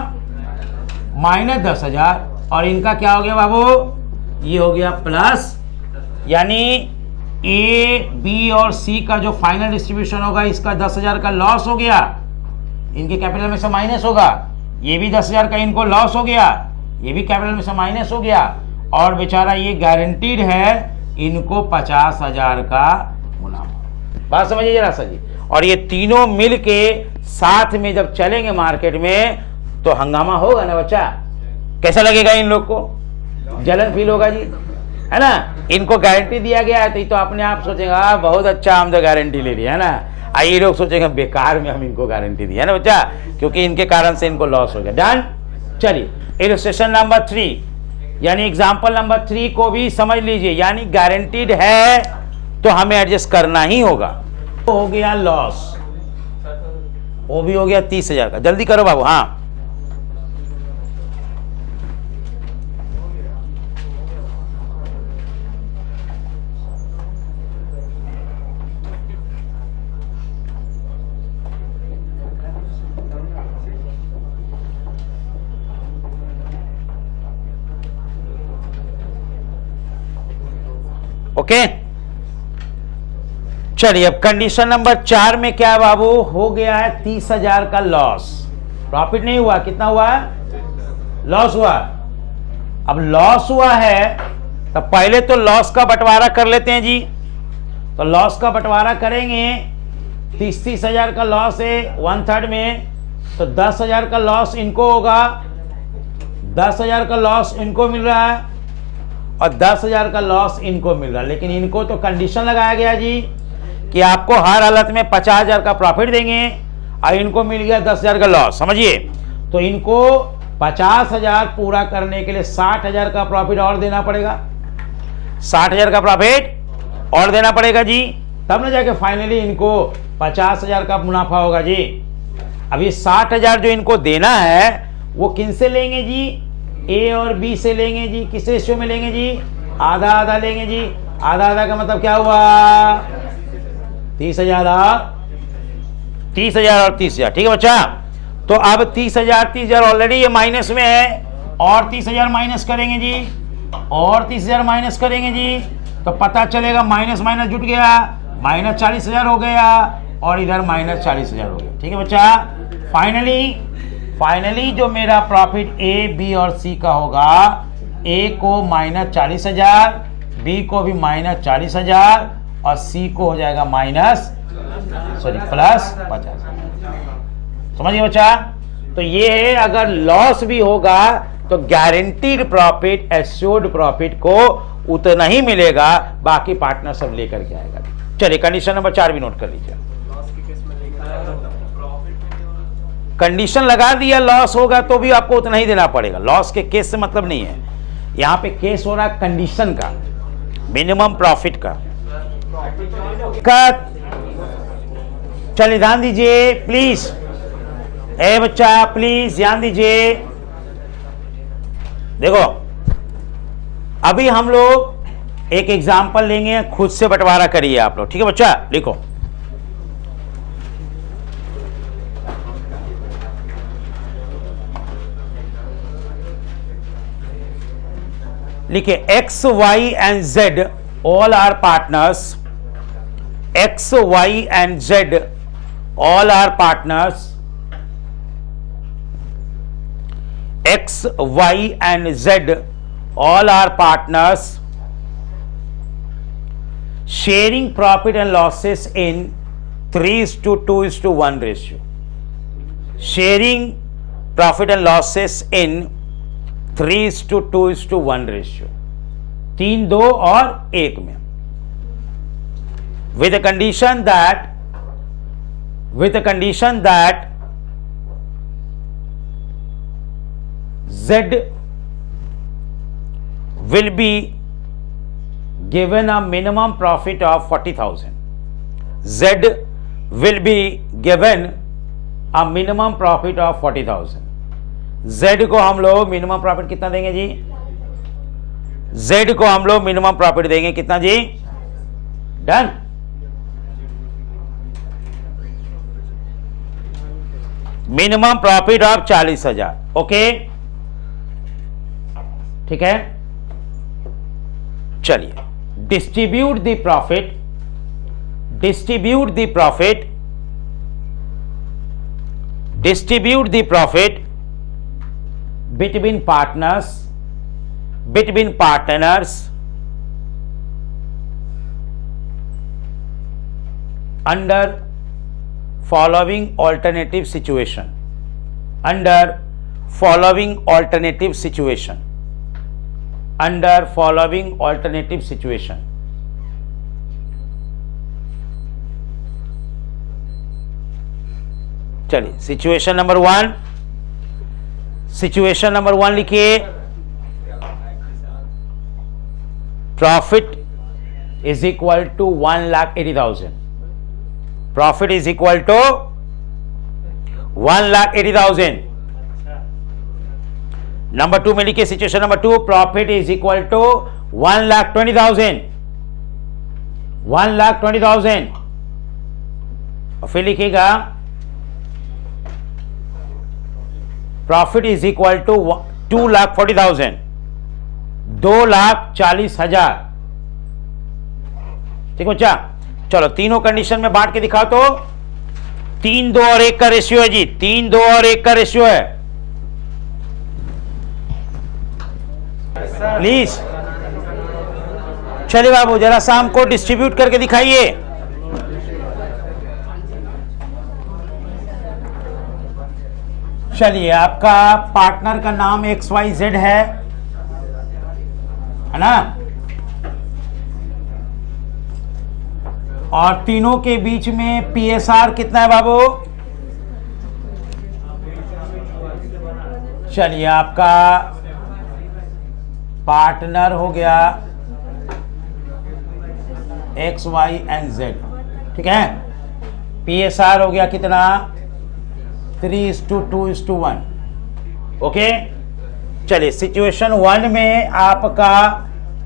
माइनस 10,000। और इनका क्या हो गया बाबू? ये हो गया प्लस, यानी ए, बी और सी का जो फाइनल डिस्ट्रीब्यूशन होगा इसका 10,000 का लॉस हो गया, इनके कैपिटल में से माइनस होगा। ये भी 10,000 का इनको लॉस हो गया, ये भी कैपिटल में से माइनस हो गया। और बेचारा ये गारंटीड है, इनको 50,000 का मुनाफा। बात समझिए जरा सा जी। और ये तीनों मिल के साथ में जब चलेंगे मार्केट में तो हंगामा होगा ना बच्चा? कैसा लगेगा इन लोग को? जलन फील होगा जी, है ना? इनको गारंटी दिया गया है तो ये तो अपने आप सोचेगा बहुत अच्छा हम तो गारंटी ले लिया, है ना? ये लोग सोचेंगे बेकार में हम इनको गारंटी दी, है ना बच्चा? क्योंकि इनके कारण से इनको लॉस हो गया। डन। चलिए इलस्ट्रेशन नंबर 3। यानी एग्जाम्पल नंबर 3 को भी समझ लीजिए, यानी गारंटीड है तो हमें एडजस्ट करना ही होगा। तो हो गया लॉस, वो भी हो गया 30,000 का। जल्दी करो बाबू। हाँ, ओके। चलिए अब कंडीशन नंबर 4 में क्या है बाबू, हो गया है 30,000 का लॉस। प्रॉफिट नहीं हुआ, कितना हुआ है, लॉस हुआ। अब लॉस हुआ है तो पहले तो लॉस का बंटवारा कर लेते हैं जी। तो लॉस का बंटवारा करेंगे, 30,000 का लॉस है 1/3 में, तो 10,000 का लॉस इनको होगा, 10,000 का लॉस इनको मिल रहा है और 10,000 का लॉस इनको मिल रहा है। लेकिन इनको तो कंडीशन लगाया गया जी कि आपको हर हालत में 50,000 का प्रॉफिट देंगे और इनको मिल गया 10,000 का लॉस। समझिए, तो इनको 50,000 पूरा करने के लिए 60,000 का प्रॉफिट और देना पड़ेगा, 60,000 का प्रॉफिट और देना पड़ेगा जी, तब ना जाके फाइनली इनको 50,000 का मुनाफा होगा जी। अभी 60,000 जो इनको देना है वो किन से लेंगे जी, ए और बी से लेंगे जी। किस रेशियो में लेंगे जी, आधा आधा लेंगे जी। आधा आधा का मतलब क्या हुआ, 30,000 और 30,000, ठीक है बच्चा। तो अब 30,000 ऑलरेडी ये माइनस में है, और 30,000 माइनस करेंगे जी, और 30,000 माइनस करेंगे जी, तो पता चलेगा माइनस माइनस जुट गया, माइनस 40,000 हो गया और इधर माइनस 40,000 हो गया। ठीक है बच्चा। फाइनली जो मेरा प्रॉफिट ए, बी और सी का होगा, ए को माइनस 40,000, बी को भी माइनस 40,000 और सी को हो जाएगा प्लस 50। समझिए बच्चा। तो ये है, अगर लॉस भी होगा तो गारंटीड प्रॉफिट, एश्योर्ड प्रॉफिट को उतना ही मिलेगा, बाकी पार्टनर सब लेकर के आएगा। चलिए कंडीशन नंबर 4 भी नोट कर लीजिए। कंडीशन लगा दिया, लॉस होगा तो भी आपको उतना ही देना पड़ेगा। लॉस के केस से मतलब नहीं है, यहां पे केस हो रहा है कंडीशन का, मिनिमम प्रॉफिट का। चलिए ध्यान दीजिए प्लीज, ए बच्चा प्लीज ध्यान दीजिए। देखो अभी हम लोग एक एग्जाम्पल लेंगे, खुद से बंटवारा करिए आप लोग, ठीक है बच्चा। लिखो, लिखिए X, Y and Z all are partners. X, Y and Z all are partners. X, Y and Z all are partners sharing profit and losses in 3:2:1 ratio. Sharing profit and losses in 3:2:1 ratio. 3, 2 और 1 में, with the condition that Z will be given a minimum profit of 40,000. Z will be given a minimum profit of 40,000. Z को हम लोग मिनिमम प्रॉफिट कितना देंगे जी, Z को हम लोग मिनिमम प्रॉफिट देंगे कितना जी, done. Minimum profit of 40,000, okay ठीक है। चलिए distribute the profit, distribute the profit, distribute the profit between partners, between partners under following alternative situation, under following alternative situation, under following alternative situation. चलिए सिचुएशन नंबर 1, सिचुएशन नंबर 1 लिखिए। Profit is equal to 1,80,000. Profit is equal to 1,80,000. Number 2 में लिखिए situation number 2, profit is equal to 1,20,000. 1,20,000. और फिर लिखिएगा प्रॉफिट इज इक्वल टू 2,40,000. 2,40,000. ठीक है बच्चा. चलो तीनों कंडीशन में बांट के दिखाओ तो 3, 2 और 1 का रेशियो है जी. 3, 2 और 1 का रेशियो है. प्लीज चलिए बाबू जरा शाम को डिस्ट्रीब्यूट करके दिखाइए. चलिए आपका पार्टनर का नाम XYZ है ना, और तीनों के बीच में PSR कितना है बाबू? चलिए आपका पार्टनर हो गया X, Y and Z. ठीक है. PSR हो गया कितना? 3:2:1. ओके. चलिए सिचुएशन 1 में आपका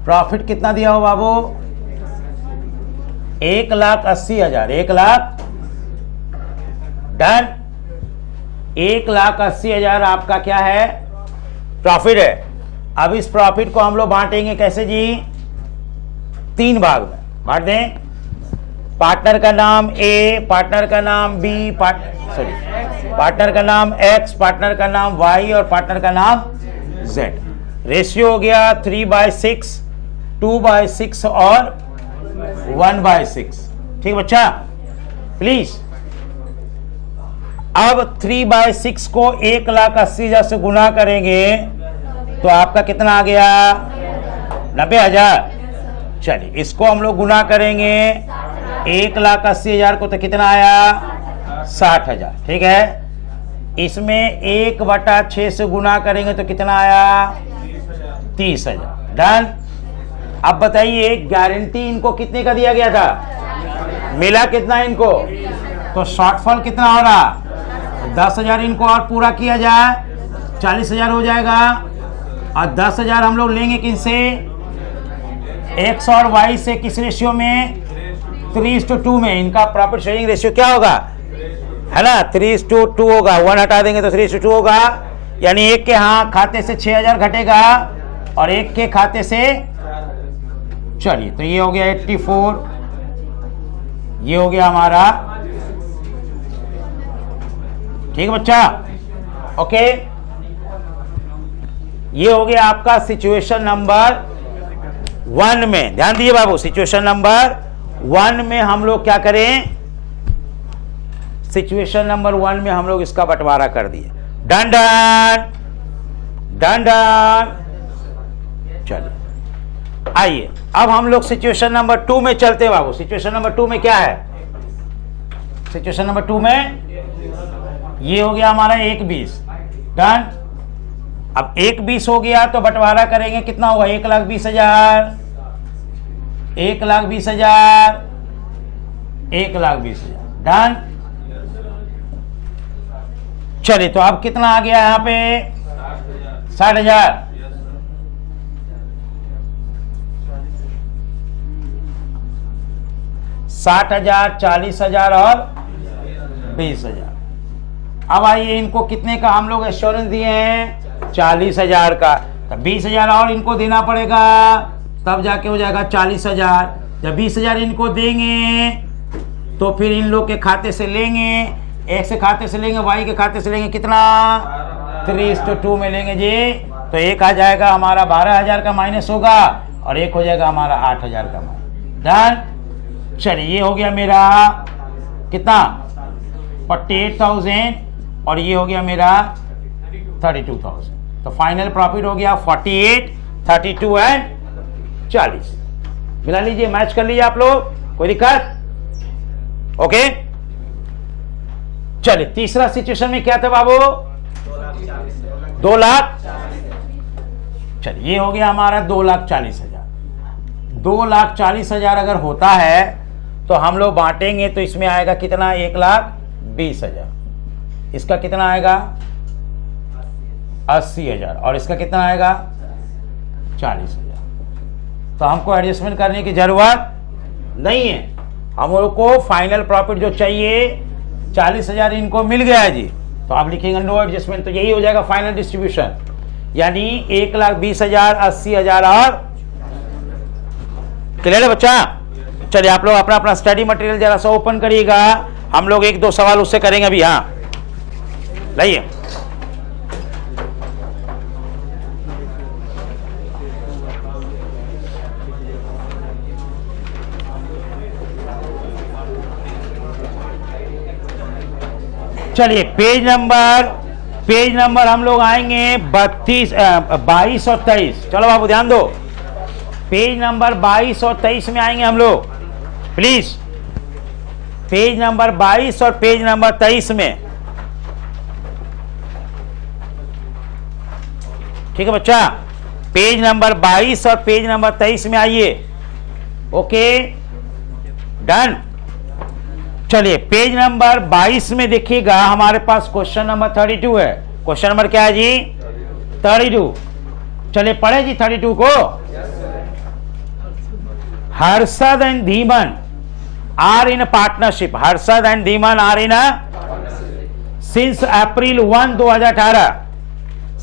प्रॉफिट कितना दिया हो बाबू? 1,80,000. 1 लाख. डन. 1,80,000 आपका क्या है? प्रॉफिट है. अब इस प्रॉफिट को हम लोग बांटेंगे कैसे जी? 3 भाग में बांट दें. पार्टनर का नाम A, पार्टनर का नाम B, पार्टनर का नाम X, पार्टनर का नाम Y और पार्टनर का नाम Z. रेशियो हो गया 3/6, 2/6 और 1/6. ठीक बच्चा. प्लीज अब 3/6 को 1,80,000 से गुना करेंगे तो आपका कितना आ गया? 90,000. चलिए इसको हम लोग गुना करेंगे 1,80,000 को तो कितना आया? 60,000. ठीक है. इसमें 1/6 से गुना करेंगे तो कितना आया? 30,000. डन. अब बताइए गारंटी इनको कितने का दिया गया था? मिला कितना इनको? तो शॉर्टफॉल कितना हो रहा? 10,000 इनको और पूरा किया जाए 40,000 हो जाएगा. और 10,000 हम लोग लेंगे किनसे? X और Y से. किस रेशियो में? 3:2 में. इनका प्रॉफिट शेयरिंग रेशियो क्या होगा? है ना 3:2 होगा. 1 हटा देंगे तो 3:2 होगा. यानी एक के खाते से 6,000 घटेगा और एक के खाते से. चलिए तो ये हो गया 84. ये हो गया हमारा. ठीक है बच्चा. ओके. ये हो गया आपका सिचुएशन नंबर 1 में. ध्यान दीजिए बाबू. सिचुएशन नंबर 1 में हम लोग क्या करें? सिचुएशन नंबर 1 में हम लोग इसका बंटवारा कर दिए. Done done done done. चलिए आइए अब हम लोग सिचुएशन नंबर 2 में चलते हैं बाबू. सिचुएशन नंबर 2 में क्या है? सिचुएशन नंबर 2 में ये हो गया हमारा 1,20. डन. अब 1,20 हो गया तो बंटवारा करेंगे कितना होगा? 1,20,000. 1,20,000. 1,20,000. डन. चलिए तो अब कितना आ गया यहां पे? 60,000. 60,000, 40,000 और 20,000. अब आइए इनको कितने का हम लोग एश्योरेंस दिए हैं? 40,000 का. तो 20,000 और इनको देना पड़ेगा तब जाके हो जाएगा 40,000. जब 20,000 इनको देंगे तो फिर इन लोग के खाते से लेंगे. X के खाते से लेंगे, Y के खाते से लेंगे. कितना? 3:2 में लेंगे जी. तो एक आ जाएगा हमारा 12,000 का माइनस होगा और एक हो जाएगा हमारा 8,000 का माइनस. डन. चलिए ये हो गया मेरा कितना? 48,000 और ये हो गया मेरा 32,000. तो फाइनल प्रॉफिट हो गया 48, 32 एंड 40. मिला लीजिए, मैच कर लीजिए आप लोग. कोई दिक्कत? ओके. चलिए तीसरा सिचुएशन में क्या था बाबू? 2 लाख. चलिए ये हो गया हमारा 2,40,000. 2,40,000 अगर होता है तो हम लोग बांटेंगे तो इसमें आएगा कितना, 1,20,000। इसका कितना आएगा 80,000 और इसका कितना आएगा 40,000। तो हमको एडजस्टमेंट करने की जरूरत नहीं है। हम लोग को फाइनल प्रॉफिट जो चाहिए 40,000 इनको मिल गया है जी, तो आप लिखेंगे नो एडजस्टमेंट, तो यही हो जाएगा फाइनल डिस्ट्रीब्यूशन, यानी 1,20,000, 80,000 और क्लियर है बच्चा। चलिए आप लोग अपना अपना स्टडी मटेरियल जरा सा ओपन करिएगा, हम लोग 1-2 सवाल उससे करेंगे अभी। हाँ लाइए, चलिए पेज नंबर हम लोग आएंगे 22 और 23। चलो बाबू ध्यान दो, पेज नंबर 22 और 23 में आएंगे हम लोग, प्लीज पेज नंबर 22 और पेज नंबर 23 में। ठीक है बच्चा, पेज नंबर 22 और पेज नंबर 23 में आइए। Okay done. चलिए पेज नंबर 22 में देखिएगा, हमारे पास क्वेश्चन नंबर 32 है। क्वेश्चन नंबर क्या है जी 32। चलिए पढ़े जी 32 को। Harshad and Dhiman are in partnership, Harshad and Dhiman are in since April 1, 2018,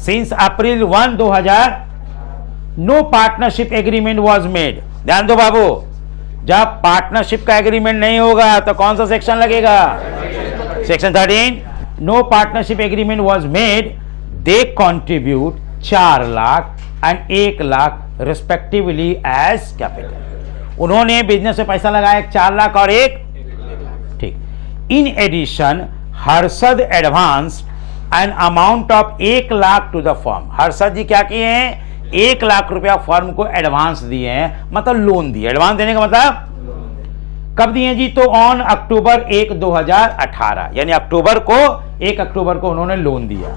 since April 1, 2000 no partnership agreement was made. ध्यान दो बाबू, जब पार्टनरशिप का एग्रीमेंट नहीं होगा तो कौन सा सेक्शन लगेगा, section 13। No partnership agreement was made, they contribute 4 lakh and 1 lakh respectively as capital. उन्होंने बिजनेस में पैसा लगाया 4 लाख और 1, ठीक। In addition Harshad advance an amount of 1 lakh to the firm. Harshad ji क्या किए हैं, 1 लाख रुपया फर्म को एडवांस दिए हैं, मतलब लोन दिए। एडवांस देने का मतलब कब दिए जी, तो ऑन अक्टूबर 1, 2018, यानी 1 अक्टूबर को उन्होंने लोन दिया।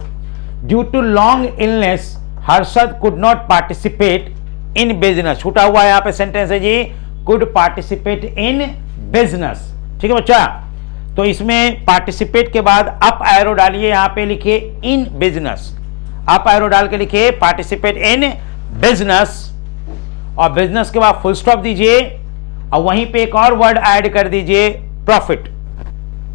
Due to long illness Harshad could not participate in business, छूटा हुआ है यहाँ पे सेंटेंस है जी, कुड पार्टिसिपेट इन बिजनेस। ठीक है बच्चा, तो इसमें पार्टिसिपेट के बाद अप एरो डालिए, यहां पे लिखिए इन बिजनेस, अप एरो डाल के लिखिए पार्टिसिपेट इन बिजनेस, और बिजनेस के बाद फुल स्टॉप दीजिए, और वहीं पे एक और वर्ड ऐड कर दीजिए प्रॉफिट,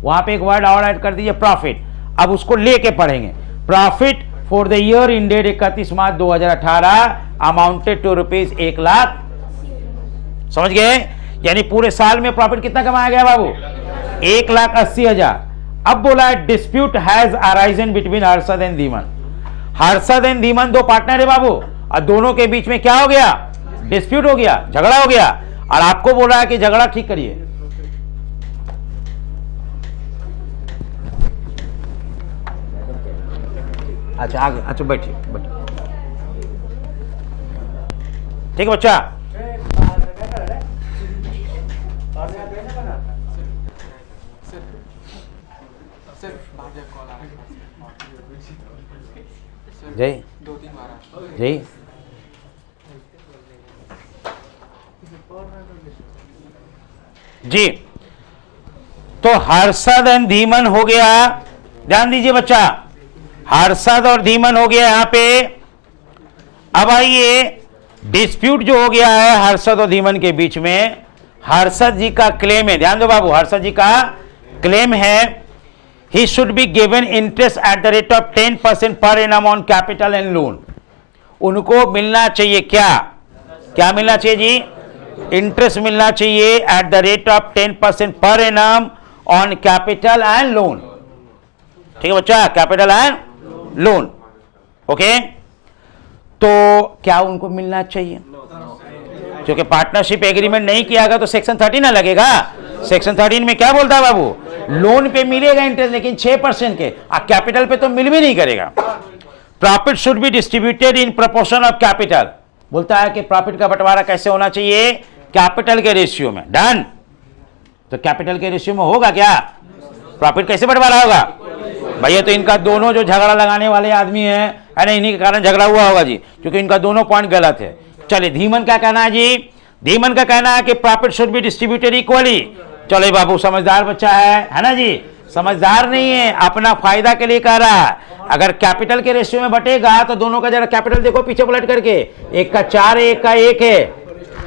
वहां पे एक वर्ड और ऐड कर दीजिए प्रॉफिट। अब उसको लेके पढ़ेंगे, profit for the year ended 31 March 2018 amounted to rupees 1 lakh. समझ गए, यानी पूरे साल में प्रॉफिट कितना कमाया गया बाबू, 1,80,000। अब बोला है dispute has arisen between Harshad and Dhiman. Harshad and Dhiman 2 partner है बाबू, और दोनों के बीच में क्या हो गया, डिस्प्यूट हो गया, झगड़ा हो गया, और आपको बोला है कि झगड़ा ठीक करिए। अच्छा आगे, अच्छा बैठिए बैठिए, ठीक है बच्चा। जय जय, जी तो हर्षद एंड धीमन हो गया, ध्यान दीजिए बच्चा, हर्षद और धीमन हो गया यहां पे। अब आइए डिस्प्यूट जो हो गया है हर्षद और धीमन के बीच में, हर्षद जी का क्लेम है, ध्यान दो बाबू, हर्षद जी का क्लेम है he should be given interest at the rate of 10% per annum on capital and loan। उनको मिलना चाहिए क्या, क्या मिलना चाहिए जी, इंटरेस्ट मिलना चाहिए at the rate of 10% per annum on capital and loan। ठीक है बच्चा, कैपिटल एंड लोन, ओके। तो क्या उनको मिलना चाहिए, क्योंकि पार्टनरशिप एग्रीमेंट नहीं किया गया तो सेक्शन 13 ना लगेगा। सेक्शन 13 में क्या बोलता है बाबू, लोन पे मिलेगा इंटरेस्ट लेकिन 6% के, कैपिटल पे तो मिल भी नहीं करेगा। Profit should be distributed in proportion of capital, बोलता है कि प्रॉफिट का बंटवारा कैसे होना चाहिए, कैपिटल के रेशियो में। डन, तो कैपिटल के रेशियो में होगा क्या, प्रॉफिट कैसे बंटवारा होगा भैया, तो इनका दोनों जो झगड़ा लगाने वाले आदमी है ना, इन्हीं के कारण झगड़ा हुआ होगा जी, क्योंकि इनका दोनों पॉइंट गलत है। चलिए धीमन क्या कहना है जी, धीमन का कहना है कि profit should be distributed equally. चलो ये बाबू समझदार बच्चा है ना जी, समझदार नहीं है, अपना फायदा के लिए कह रहा है। अगर कैपिटल के रेशियो में बटेगा तो दोनों का जरा कैपिटल देखो पीछे पलट करके, एक का 4 है, एक का 1 है,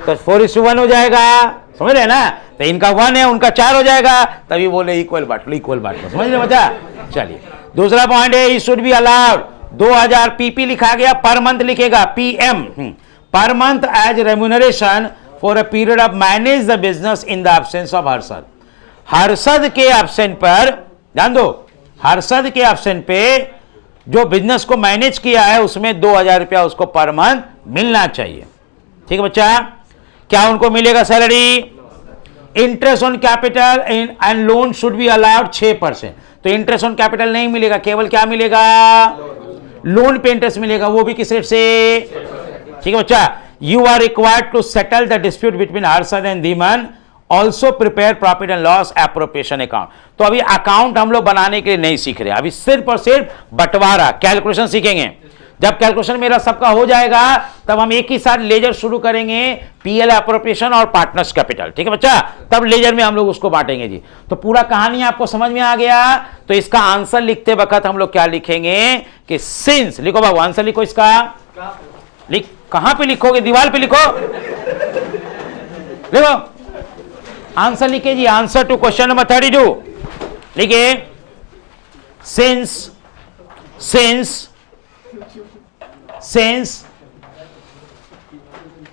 तो 4:1 हो जाएगा, समझ रहे ना। तो इनका 1 है, उनका 4 हो जाएगा, तभी बोले इक्वल बांट लो, इक्वल बांट लो, समझ रहे बच्चा। चलिए दूसरा पॉइंट है, शुड बी अलाउड 2000 पीपी लिखा गया, पर मंथ लिखेगा PM, per month as remuneration for a period of manage the business in the absence of Harshad. Harshad के एब्सेंट पर ध्यान दो, हर्षद के एब्सेंट पे जो बिजनेस को मैनेज किया है उसमें 2000 रुपया उसको पर मंथ मिलना चाहिए। ठीक है बच्चा। क्या उनको मिलेगा salary? Interest on capital and loan should be allowed 6%। तो इंटरेस्ट ऑन कैपिटल नहीं मिलेगा, केवल क्या मिलेगा? लोन पे इंटरेस्ट मिलेगा, वो भी किस रेट से? ठीक है बच्चा। You are required to settle the dispute between Harshad and Dhiman, also prepare profit and loss appropriation account. तो अभी अकाउंट हम लोग बनाने के लिए नहीं सीख रहे, अभी सिर्फ और सिर्फ बंटवारा कैलकुलेशन सीखेंगे। जब कैलकुलेशन मेरा सबका हो जाएगा तब हम एक ही साथ लेजर शुरू करेंगे, पीएल एप्रोप्रिएशन और पार्टनर्स कैपिटल। ठीक है बच्चा, तब लेजर में हम लोग उसको बांटेंगे जी। तो पूरा कहानी आपको समझ में आ गया। तो इसका आंसर लिखते वक्त हम लोग क्या लिखेंगे कि सिंस, लिखो बाबू आंसर लिखो इसका, लिख, कहां पे लिखोगे? दीवार पे लिखो, लिखो आंसर लिखे जी। आंसर टू क्वेश्चन नंबर 32 लिखिए, since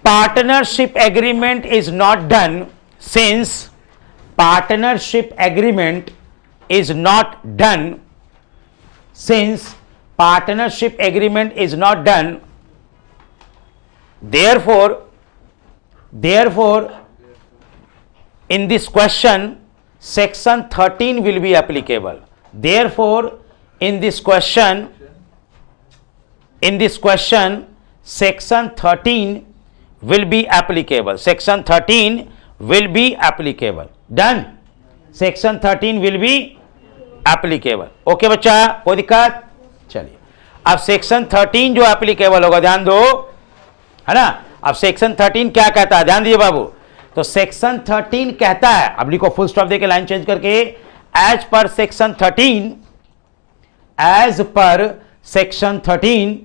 partnership agreement is not done, since partnership agreement is not done, since partnership agreement is not done, therefore in this question section 13 will be applicable. Therefore in this question section 13 will be applicable. Section 13 will be applicable. Done. Section 13 will be applicable. Okay बच्चा, कोई दिक्कत? चलिए अब सेक्शन 13 जो एप्लीकेबल होगा, ध्यान दो, है ना। अब सेक्शन 13 क्या कहता है, ध्यान दीजिए बाबू। तो सेक्शन 13 कहता है, अब लिखो फुल स्टॉप देके लाइन चेंज करके, as per section 13, as per section 13,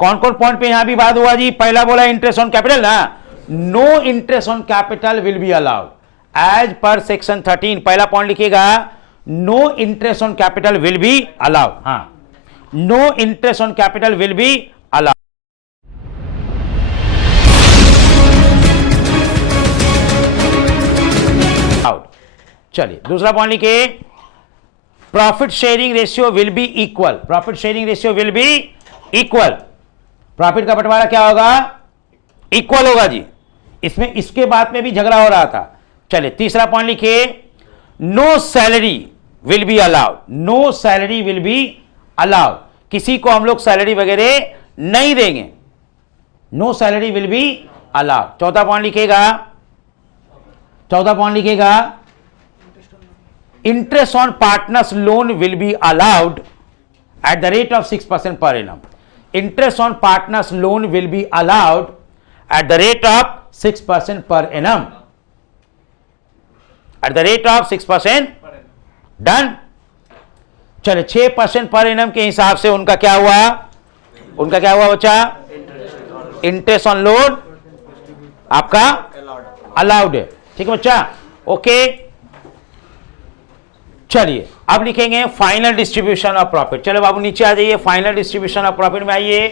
कौन कौन पॉइंट पे यहां भी बात हुआ जी? पहला बोला इंटरेस्ट ऑन कैपिटल ना, no interest on capital will be allowed as per section 13। पहला पॉइंट लिखिएगा, no interest on capital will be allowed. हाँ, no interest on capital will be allowed. चलिए दूसरा पॉइंट लिखिए, profit sharing ratio will be equal. Profit sharing ratio will be equal. Profit का बंटवारा क्या होगा? इक्वल होगा जी। इसमें इसके बाद में भी झगड़ा हो रहा था। चलिए तीसरा पॉइंट लिखिए, no salary will be allowed. No salary will be allowed, किसी को हम लोग सैलरी वगैरह नहीं देंगे। No salary will be allowed. चौथा पॉइंट लिखिएगा, interest on partners loan will be allowed at the rate of 6% per annum. Interest on partners loan will be allowed at the rate of 6% per annum. At the rate of 6%. Done. चले 6% पर एनम के हिसाब से उनका क्या हुआ बच्चा? इंटरेस्ट ऑन लोन आपका अलाउड है। ठीक है बच्चा, ओके। चलिए अब लिखेंगे फाइनल डिस्ट्रीब्यूशन ऑफ प्रॉफिट। चलो बाबू नीचे आ जाइए, फाइनल डिस्ट्रीब्यूशन ऑफ प्रॉफिट में आइए।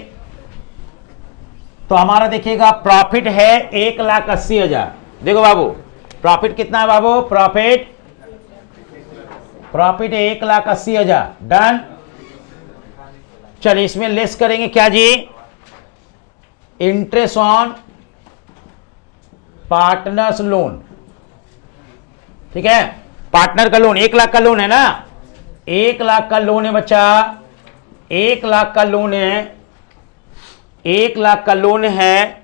तो हमारा देखिएगा प्रॉफिट है 1,80,000। देखो बाबू प्रॉफिट कितना है बाबू? प्रॉफिट है 1,80,000। डन। चलिए इसमें लेस करेंगे क्या जी? Interest on partners loan. ठीक है, पार्टनर का लोन 1 लाख का लोन है ना, 1 लाख का लोन है बच्चा, 1 लाख का लोन है, 1 लाख का लोन है,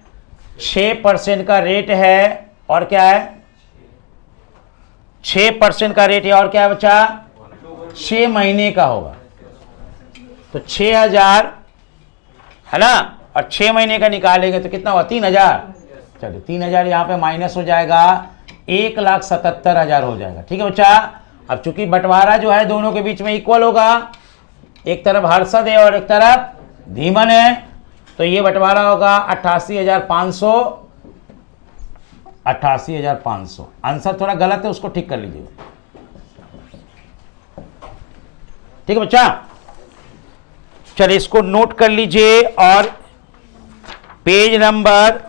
6% का रेट है, और क्या है? 6% का रेट है, और क्या है बच्चा? 6 महीने का होगा, तो 6,000 है ना, और 6 महीने का निकालेंगे तो कितना हुआ 3000। चलिए 3000 यहाँ पे माइनस हो जाएगा, 1,77,000 हो जाएगा। ठीक है बच्चा। अब चूंकि बंटवारा जो है दोनों के बीच में इक्वल होगा, एक तरफ हर्षद है और एक तरफ धीमन है, तो ये बंटवारा होगा 88,500। 88,500 आंसर थोड़ा गलत है, उसको ठीक कर लीजिए। ठीक है बच्चा। चलिए इसको नोट कर लीजिए और पेज नंबर